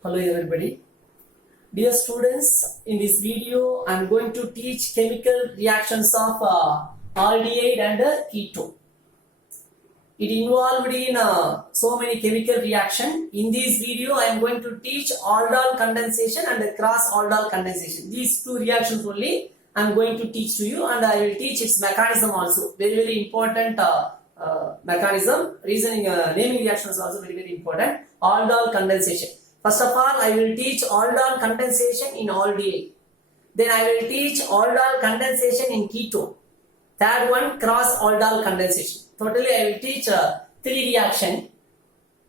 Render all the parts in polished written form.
Hello everybody. Dear students, in this video I am going to teach chemical reactions of aldehyde and ketone. It involved in so many chemical reaction. In this video I am going to teach aldol condensation and cross aldol condensation. These two reactions only I am going to teach to you, and I will teach its mechanism also. Very important mechanism. Reasoning, naming reaction is also very important. Aldol condensation. First of all, I will teach aldol condensation in aldehyde. Then I will teach aldol condensation in ketone. Third one, cross aldol condensation. Totally, I will teach three reaction.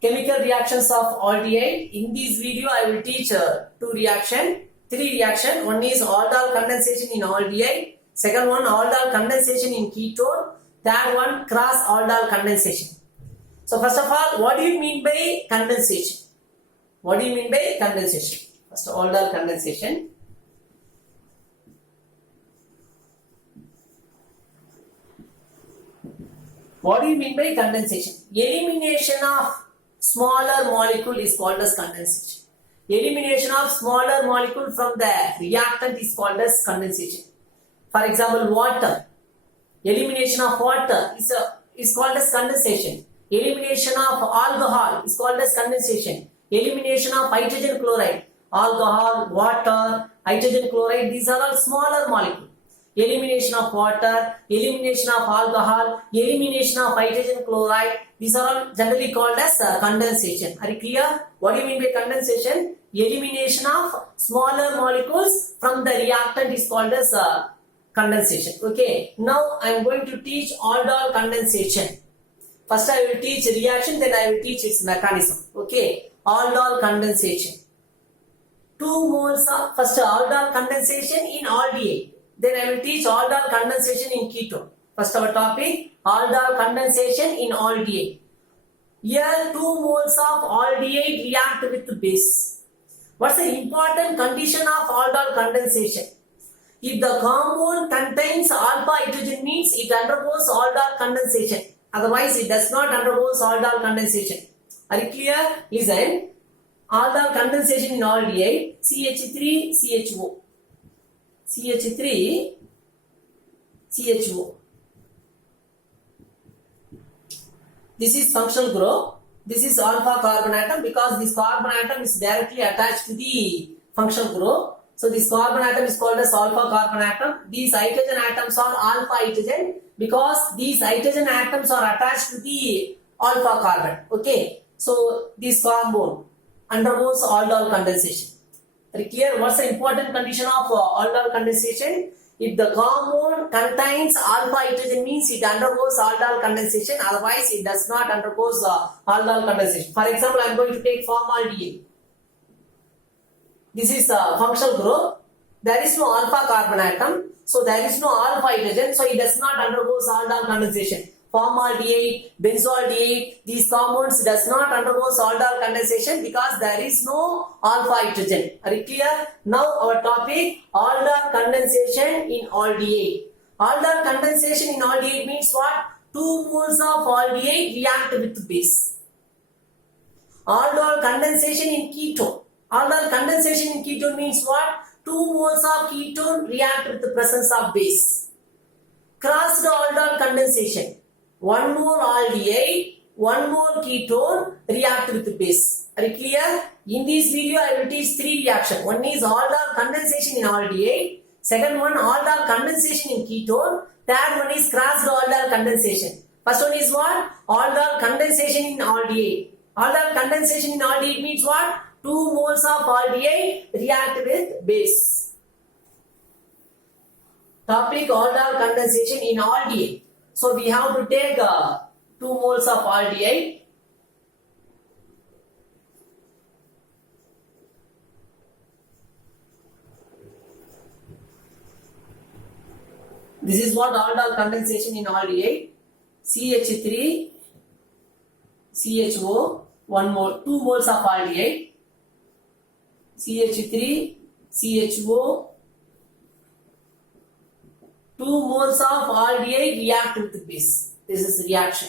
Chemical reactions of aldehyde. In this video, I will teach two reaction, three reaction. One is aldol condensation in aldehyde. Second one, aldol condensation in ketone. Third one, cross aldol condensation. So first of all, what do you mean by condensation? What do you mean by condensation? First, aldol condensation. What do you mean by condensation? Elimination of smaller molecule is called as condensation. Elimination of smaller molecule from the reactant is called as condensation. For example, water. Elimination of water is called as condensation. Elimination of alcohol is called as condensation. Elimination of hydrogen chloride, alcohol, water, hydrogen chloride, these are all smaller molecules. Elimination of water, elimination of alcohol, elimination of hydrogen chloride, these are all generally called as condensation. Are you clear? What do you mean by condensation? Elimination of smaller molecules from the reactant is called as condensation. Okay, now I am going to teach aldol condensation. First I will teach reaction, then I will teach its mechanism. Okay. Aldol condensation. 2 moles of first aldol condensation in aldehyde. Then I will teach aldol condensation in ketone. First our topic, aldol condensation in aldehyde. Here 2 moles of aldehyde react with base. What's the important condition of aldol condensation? If the compound contains alpha hydrogen, means it undergoes aldol condensation. Otherwise it does not undergo aldol condensation. Are you clear? Listen. Aldol condensation in aldehyde, CH3, CHO. CH3, CHO. This is functional group. This is alpha carbon atom because this carbon atom is directly attached to the functional group. So this carbon atom is called as alpha carbon atom. These hydrogen atoms are alpha hydrogen because these hydrogen atoms are attached to the alpha carbon. Okay. So this compound undergoes aldol condensation. Are you clear? What's the important condition of aldol condensation? If the compound contains alpha hydrogen, means it undergoes aldol condensation. Otherwise, it does not undergoes aldol condensation. For example, I am going to take formaldehyde. This is a functional group. There is no alpha carbon atom, so there is no alpha hydrogen, so it does not undergoes aldol condensation. Formaldehyde, benzaldehyde, these compounds does not undergo aldol condensation because there is no alpha hydrogen. Are you clear? Now our topic, aldol condensation in aldehyde. Aldol condensation in aldehyde means what? 2 moles of aldehyde react with base. Aldol condensation in ketone. Aldol condensation in ketone means what? 2 moles of ketone react with the presence of base. Crossed aldol condensation. 1 mole aldehyde, 1 mole ketone react with base. Are you clear? In this video, I will teach 3 reactions. One is aldol condensation in aldehyde. Second one, aldol condensation in ketone. Third one is crossed aldol condensation. First one is what? Aldol condensation in aldehyde. Aldol condensation in aldehyde means what? 2 moles of aldehyde react with base. Topic, aldol condensation in aldehyde. So we have to take 2 moles of aldehyde. This is what aldol condensation in aldehyde. CH3, CHO, 1 mole, 2 moles of aldehyde. CH3, CHO, 2 moles of aldehyde react with base. This is reaction.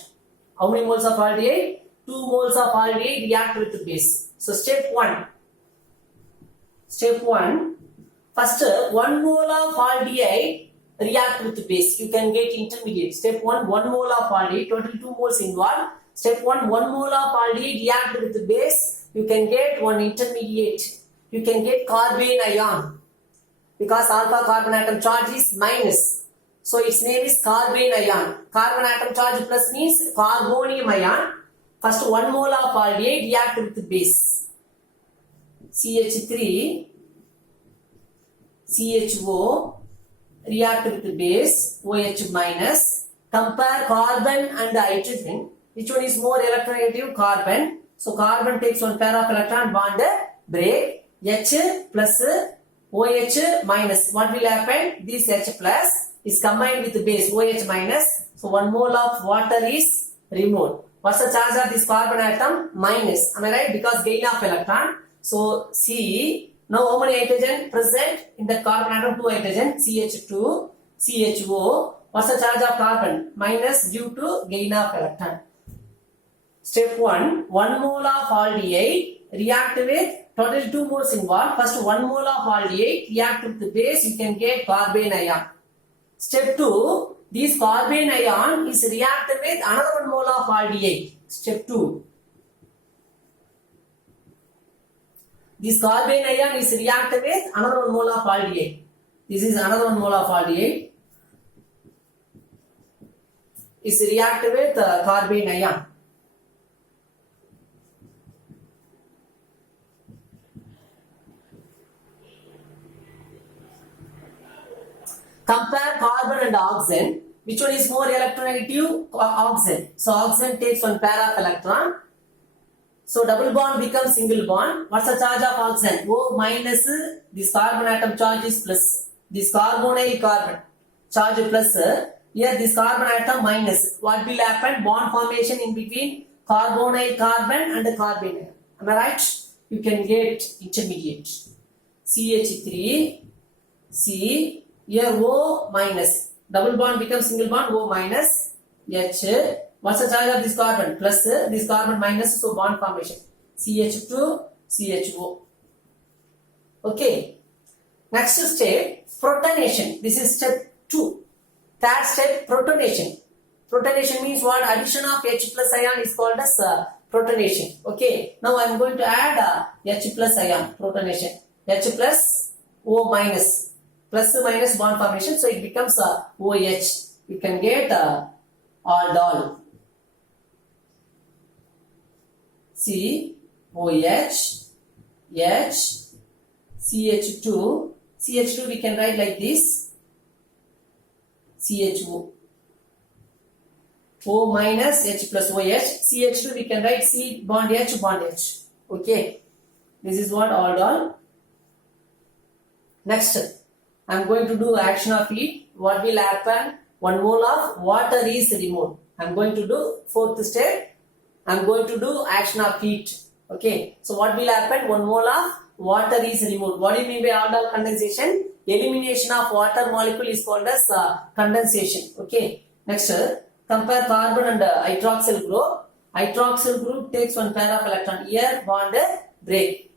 How many moles of aldehyde? 2 moles of aldehyde react with base. So step 1. Step 1. First, 1 mole of aldehyde react with base. You can get intermediate. Step 1, 1 mole of aldehyde, total 2 moles involved. Step 1, 1 mole of aldehyde react with base. You can get one intermediate. You can get carbene ion. Because alpha carbon atom charge is minus. So its name is carbene ion. Carbon atom charge plus means carbonium ion. First 1 mole of aldehyde react with base. CH3, CHO react with base OH minus. Compare carbon and hydrogen. Which one is more electronegative? Carbon. So carbon takes one pair of electron, bond break. H plus OH minus. What will happen? This H plus is combined with the base OH minus. So 1 mole of water is removed. What's the charge of this carbon atom? Minus. Am I right? Because gain of electron. So C. Now how many hydrogen present in the carbon atom? 2 hydrogen. CH2, CHO. What's the charge of carbon? Minus due to gain of electron. Step 1. 1 mole of aldehyde react with total 2 moles involved. First 1 mole of aldehyde react with the base. You can get carbene ion. Step 2. This carbene ion is react with another 1 mole of aldehyde. Step 2. This carbene ion is react with another 1 mole of aldehyde. This is another 1 mole of aldehyde. Is react with carbene ion. Compare carbon and oxygen. Which one is more electronegative? Oxygen. So oxygen takes one pair of electron. So double bond becomes single bond. What's the charge of oxygen? O minus. This carbon atom charge is plus. This carbonyl carbon charge plus. Here this carbon atom minus. What will happen? Bond formation in between carbonyl carbon and the carbene. Am I right? You can get intermediate. CH3, C. Here O minus. Double bond becomes single bond. O minus. H. What's the charge of this carbon? Plus. This carbon minus. So bond formation. CH2, CHO. Okay. Next step. Protonation. This is step 2. Third step. Protonation. Protonation means what? Addition of H plus ion is called as protonation. Okay. Now I am going to add H plus ion. Protonation. H plus O minus. Plus minus bond formation, so it becomes OH. You can get aldol. C, OH, H, CH2. CH2 we can write like this. CHO. O minus H plus OH. CH2 we can write C bond H bond H. Okay. This is what aldol. Next. I am going to do action of heat. What will happen? 1 mole of water is removed. I am going to do 4th step. I am going to do action of heat. Okay. So what will happen? 1 mole of water is removed. What do you mean by aldol condensation? Elimination of water molecule is called as condensation. Okay. Next, compare carbon and hydroxyl group. Hydroxyl group takes one pair of electron. Here bond break.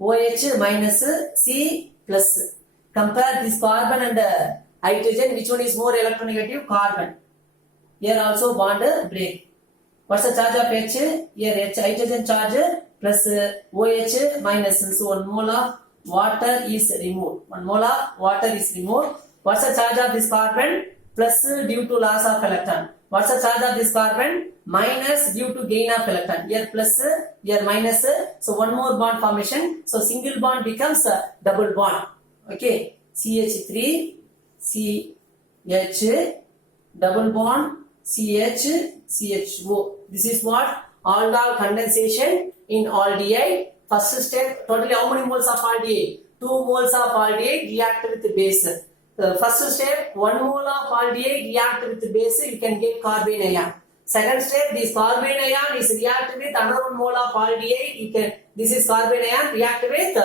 OH minus C plus. Compare this carbon and hydrogen. Which one is more electronegative? Carbon. Here also bond break. What's the charge of H? Here H hydrogen charge plus OH minus. So 1 mole of water is removed. 1 mole of water is removed. What's the charge of this carbon? Plus due to loss of electron. What's the charge of this carbon? Minus due to gain of electron. Here plus, here minus. So 1 more bond formation. So single bond becomes double bond. Okay. CH3, CH, double bond, CH, CHO. This is what? Aldol condensation in aldehyde. First step, totally how many moles of aldehyde? 2 moles of aldehyde react with the base. First step, 1 mole of aldehyde react with the base, you can get carbene ion. Second step, this carbene ion is react with another 1 mole of aldehyde. You can, this is carbene ion react with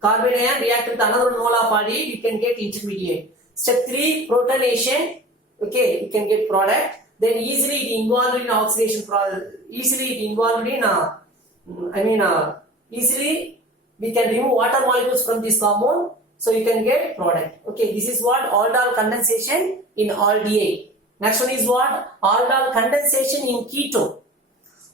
carbene ion react with another 1 mole of aldehyde. You can get intermediate. Step 3, protonation. Okay, you can get product. Then easily it involved in oxidation process. Easily it involved in easily we can remove water molecules from this compound, so you can get product. Okay, this is what aldol condensation in aldehyde. Next one is what? Aldol condensation in ketone.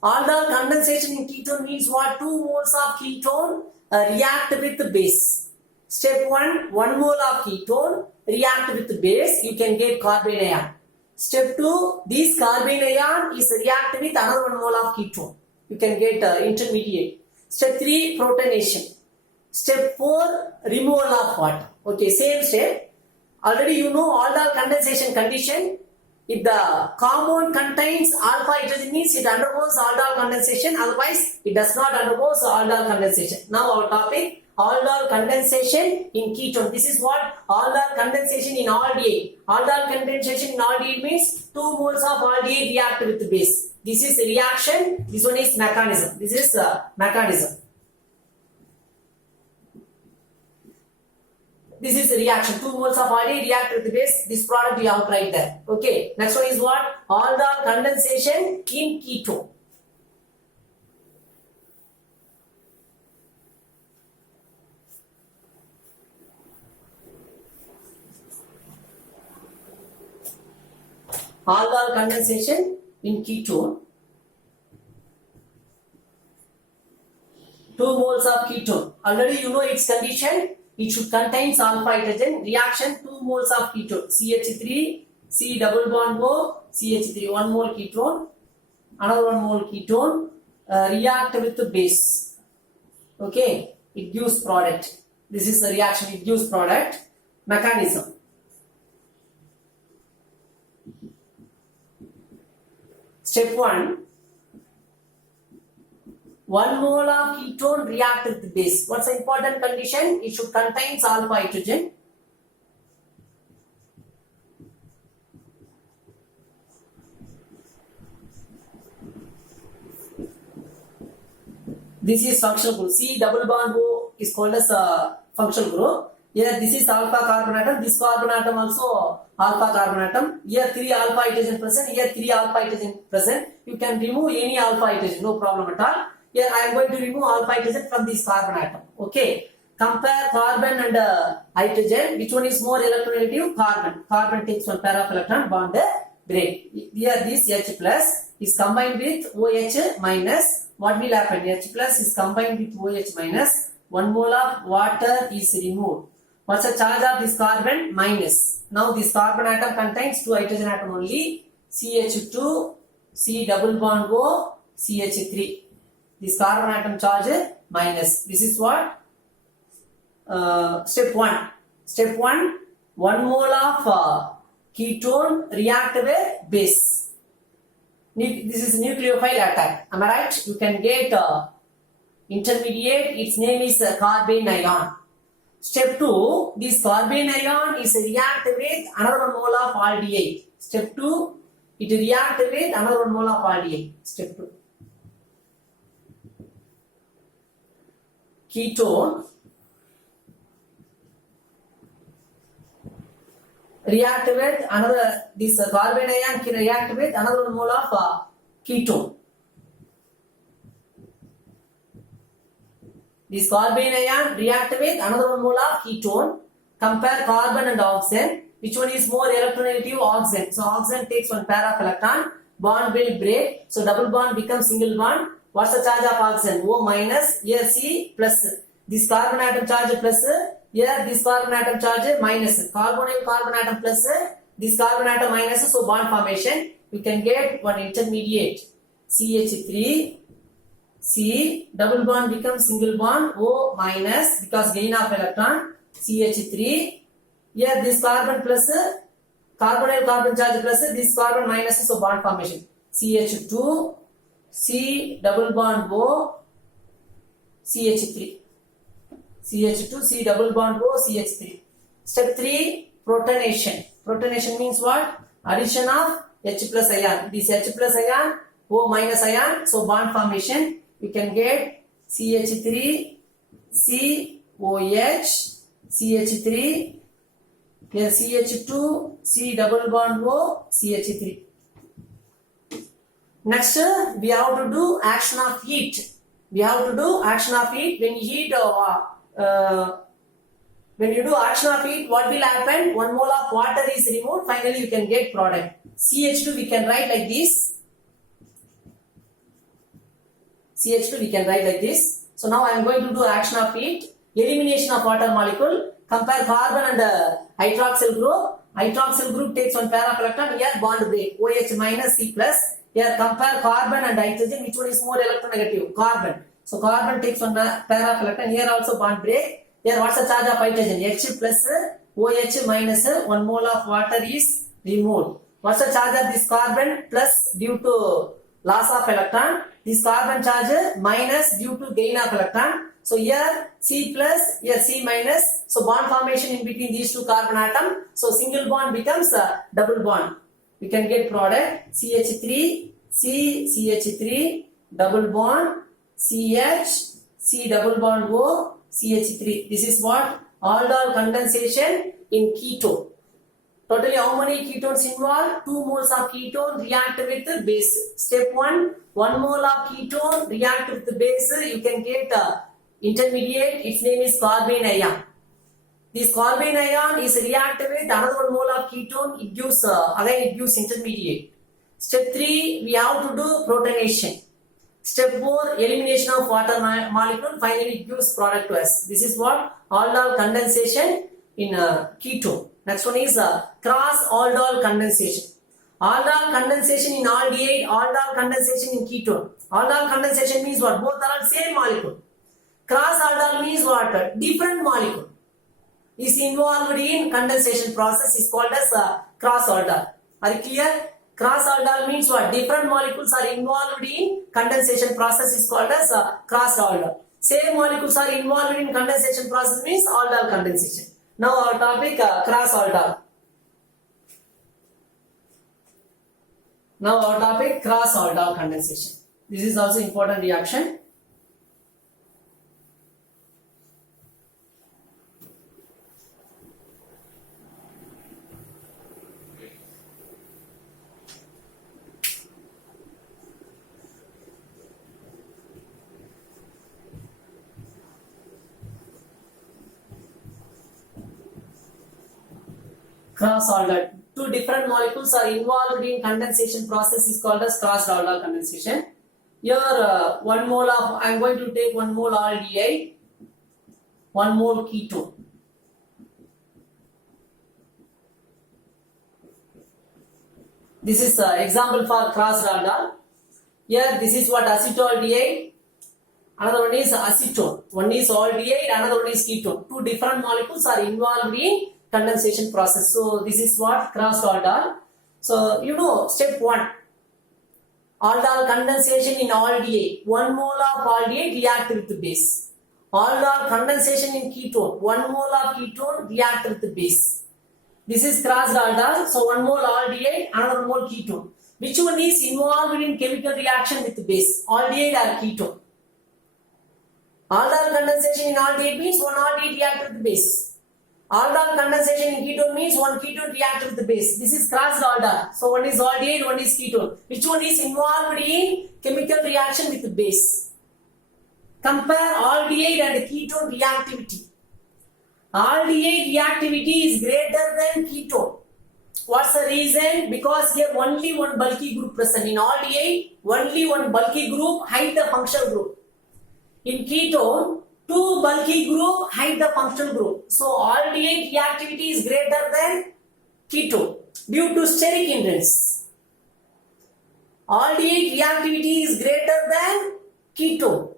Aldol condensation in ketone means what? 2 moles of ketone react with the base. Step 1, 1 mole of ketone react with the base, you can get carbene ion. Step 2, this carbene ion is react with another 1 mole of ketone. You can get intermediate. Step 3, protonation. Step 4, removal of water. Okay, same step. Already you know aldol condensation condition. If the compound contains alpha hydrogen means it undergoes aldol condensation, otherwise it does not undergo aldol condensation. Now our topic, aldol condensation in ketone. This is what? Aldol condensation in aldehyde. Aldol condensation in aldehyde means 2 moles of aldehyde react with base. This is reaction, this one is mechanism. This is mechanism. This is the reaction. 2 moles of aldehyde react with the base. This product we have right there. Okay. Next one is what? Aldol condensation in ketone. Aldol condensation in ketone. 2 moles of ketone. Already you know its condition. It should contain alpha hydrogen. Reaction 2 moles of ketone. CH3, C double bond O, CH3, 1 mole ketone, another 1 mole ketone, react with the base. Okay, it gives product. This is the reaction, it gives product. Mechanism. Step 1. 1 mole of ketone react with the base. What's the important condition? It should contain alpha hydrogen. This is functional group. C double bond O is called as a functional group. Here this is alpha carbon atom. This carbon atom also alpha carbon atom. Here 3 alpha hydrogen present. Here 3 alpha hydrogen present. You can remove any alpha hydrogen. No problem at all. Here I am going to remove alpha hydrogen from this carbon atom. Okay. Compare carbon and hydrogen. Which one is more electronegative? Carbon. Carbon takes 1 pair of electron, bond break. Here this H plus is combined with OH minus. What will happen? H plus is combined with OH minus. 1 mole of water is removed. What's the charge of this carbon? Minus. Now this carbon atom contains 2 hydrogen atom only. CH2, C double bond O, CH3. This carbon atom charge minus. This is what? Step 1. Step 1. 1 mole of ketone react with base. This is nucleophile attack. Am I right? You can get intermediate. Its name is carbene ion. Step 2. This carbene ion is react with another 1 mole of aldehyde. Step 2. It react with another 1 mole of aldehyde. Step 2. Ketone react with another, this carbene ion can react with another 1 mole of ketone. This carbene ion react with another 1 mole of ketone. Compare carbon and oxygen. Which one is more electronegative? Oxygen. So oxygen takes 1 pair of electron. Bond will break. So double bond becomes single bond. What's the charge of oxygen? O minus. Here C plus. This carbon atom charge plus. Here this carbon atom charge minus. Carbonyl carbon atom plus. This carbon atom minus. So bond formation. You can get one intermediate. CH3. C double bond becomes single bond. O minus because gain of electron. CH3. Here this carbon plus. Carbonyl carbon charge plus. This carbon minus. So bond formation. CH2. C double bond O, CH3. CH2, C double bond O, CH3. Step 3, protonation. Protonation means what? Addition of H plus ion. This H plus ion, O minus ion. So bond formation, you can get CH3, C, OH, CH3, here CH2, C double bond O, CH3. Next, we have to do action of heat. we have to do action of heat. When you heat, when you do action of heat, what will happen? 1 mole of water is removed. Finally, you can get product. CH2 we can write like this. CH2 we can write like this. So now I am going to do action of heat. Elimination of water molecule. Compare carbon and hydroxyl group. Hydroxyl group takes one pair of electron. Here bond break. OH minus C plus. Here compare carbon and hydrogen. Which one is more electronegative? Carbon. So carbon takes one pair of electron. Here also bond break. Here what's the charge of hydrogen? H plus OH minus 1 mole of water is removed. What's the charge of this carbon? Plus due to loss of electron. This carbon charge minus due to gain of electron. So here C plus, here C minus. So bond formation in between these two carbon atom. So single bond becomes a double bond. We can get product CH3, C, CH3, double bond, CH, C double bond O, CH3. This is what? Aldol condensation in ketone. Totally how many ketones involved? 2 moles of ketone react with the base. Step 1, 1 mole of ketone react with the base. You can get intermediate. Its name is carbene ion. This carbene ion is react with another 1 mole of ketone. It gives again it gives intermediate. Step 3, we have to do protonation. Step 4, elimination of water molecule. Finally, it gives product to us. This is what? Aldol condensation in ketone. Next one is cross aldol condensation. Aldol condensation in aldehyde, aldol condensation in ketone. Aldol condensation means what? Both are same molecule. Cross aldol means what? Different molecule is involved in condensation process is called as cross aldol. Are you clear? Cross aldol means what? Different molecules are involved in condensation process is called as cross aldol. Same molecules are involved in condensation process means aldol condensation. Now our topic cross aldol. Now our topic cross aldol condensation. This is also important reaction. Cross aldol. Two different molecules are involved in condensation process is called as cross aldol condensation. Here 1 mole of, I am going to take 1 mole aldehyde, 1 mole ketone. This is example for cross aldol. Here this is what acetaldehyde. Another one is acetone. One is aldehyde, another one is ketone. Two different molecules are involved in condensation process. So this is what cross aldol. So you know step 1. Aldol condensation in aldehyde. 1 mole of aldehyde react with the base. Aldol condensation in ketone. 1 mole of ketone react with the base. This is crossed aldol. So 1 mole aldehyde, another mole ketone. Which one is involved in chemical reaction with the base? Aldehyde or ketone? Aldol condensation in aldehyde means 1 aldehyde react with the base. Aldol condensation in ketone means 1 ketone react with the base. This is crossed aldol. So one is aldehyde, one is ketone. Which one is involved in chemical reaction with the base? Compare aldehyde and ketone reactivity. Aldehyde reactivity is greater than ketone. What's the reason? Because here only one bulky group present. In aldehyde, only one bulky group hide the functional group. In ketone, 2 bulky group hide the functional group. So aldehyde reactivity is greater than ketone due to steric hindrance. Aldehyde reactivity is greater than ketone.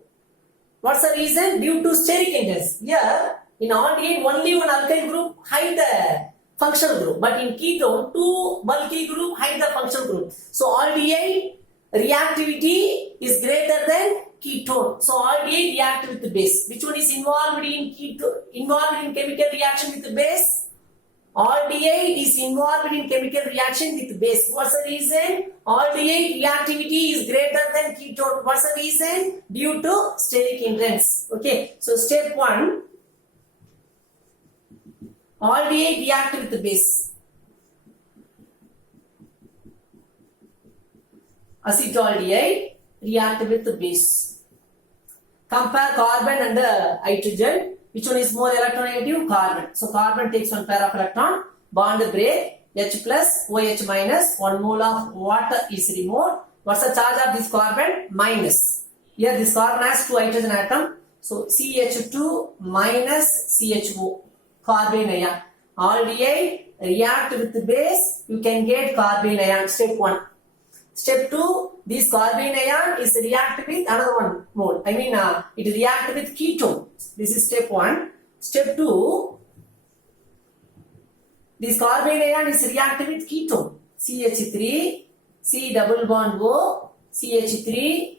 What's the reason? Due to steric hindrance. Here in aldehyde only one alkyl group hide the functional group, but in ketone 2 bulky group hide the functional group. So aldehyde reactivity is greater than ketone. So aldehyde react with the base. Which one is involved in ketone? Involved in chemical reaction with the base? Aldehyde is involved in chemical reaction with the base. What's the reason? Aldehyde reactivity is greater than ketone. What's the reason? Due to steric hindrance. Okay. So step 1. Aldehyde react with the base. Acetaldehyde react with the base. Compare carbon and hydrogen. Which one is more electronegative? Carbon. So carbon takes one pair of electron, bond break, H plus, OH minus, 1 mole of water is removed. What's the charge of this carbon? Minus. Here this carbon has 2 hydrogen atom. So CH2 minus CHO, carbene ion. Aldehyde react with the base, you can get carbene ion, step 1. Step 2, this carbene ion is react with another one mode. It react with ketone. This is step 1. Step 2, this carbene ion is react with ketone. CH3, C double bond O, CH3,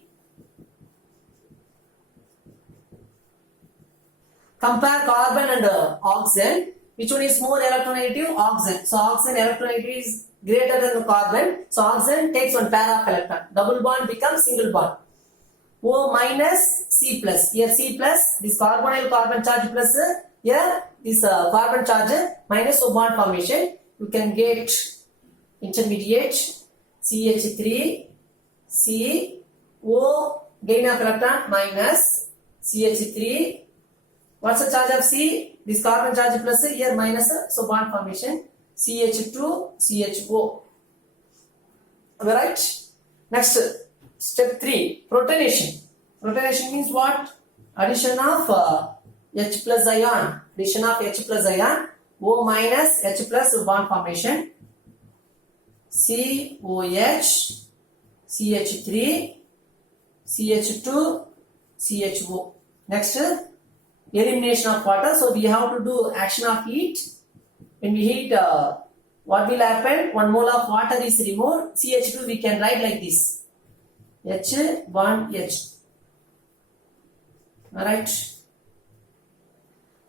compare carbon and oxygen. Which one is more electronegative? Oxygen. So oxygen electronegativity is greater than the carbon. So oxygen takes one pair of electron. Double bond becomes single bond. O minus, C plus. Here C plus, this carbonyl carbon charge plus, here this carbon charge minus, so bond formation. You can get intermediate CH3, C, O, gain of electron minus CH3. What's the charge of C? This carbon charge plus, here minus, so bond formation. CH2, CHO. Alright. Next, step 3, protonation. Protonation means what? Addition of H plus ion. Addition of H plus ion. O minus H plus bond formation. COH, CH3, CH2, CHO. Next, elimination of water. So we have to do action of heat. When we heat, what will happen? 1 mole of water is removed. CH2 we can write like this. H bond H. Alright.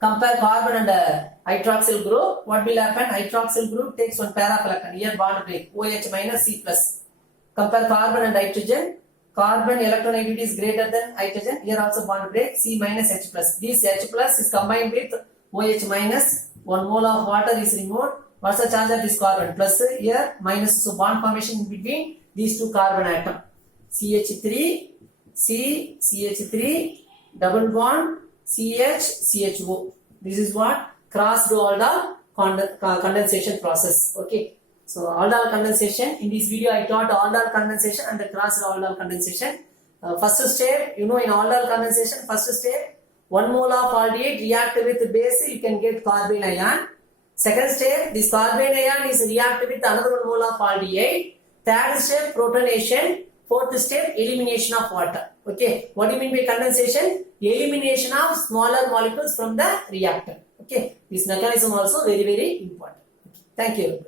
Compare carbon and hydroxyl group. What will happen? Hydroxyl group takes one pair of electron. Here bond break. OH minus C plus. Compare carbon and hydrogen. Carbon electronegativity is greater than hydrogen. Here also bond break. C minus H plus. This H plus is combined with OH minus. 1 mole of water is removed. What's the charge of this carbon? Plus, here minus. So bond formation in between these two carbon atom. CH3, C, CH3, double bond, CH, CHO. This is what? Crossed aldol condensation process. Okay. So aldol condensation. In this video, I taught aldol condensation and the crossed aldol condensation. First step, in aldol condensation, first step, 1 mole of aldehyde react with base, you can get carbene ion. Second step, this carbene ion is react with another 1 mole of aldehyde. Third step, protonation. Fourth step, elimination of water. Okay, what do you mean by condensation? Elimination of smaller molecules from the reactor. Okay, this mechanism also very, very important. Okay. Thank you.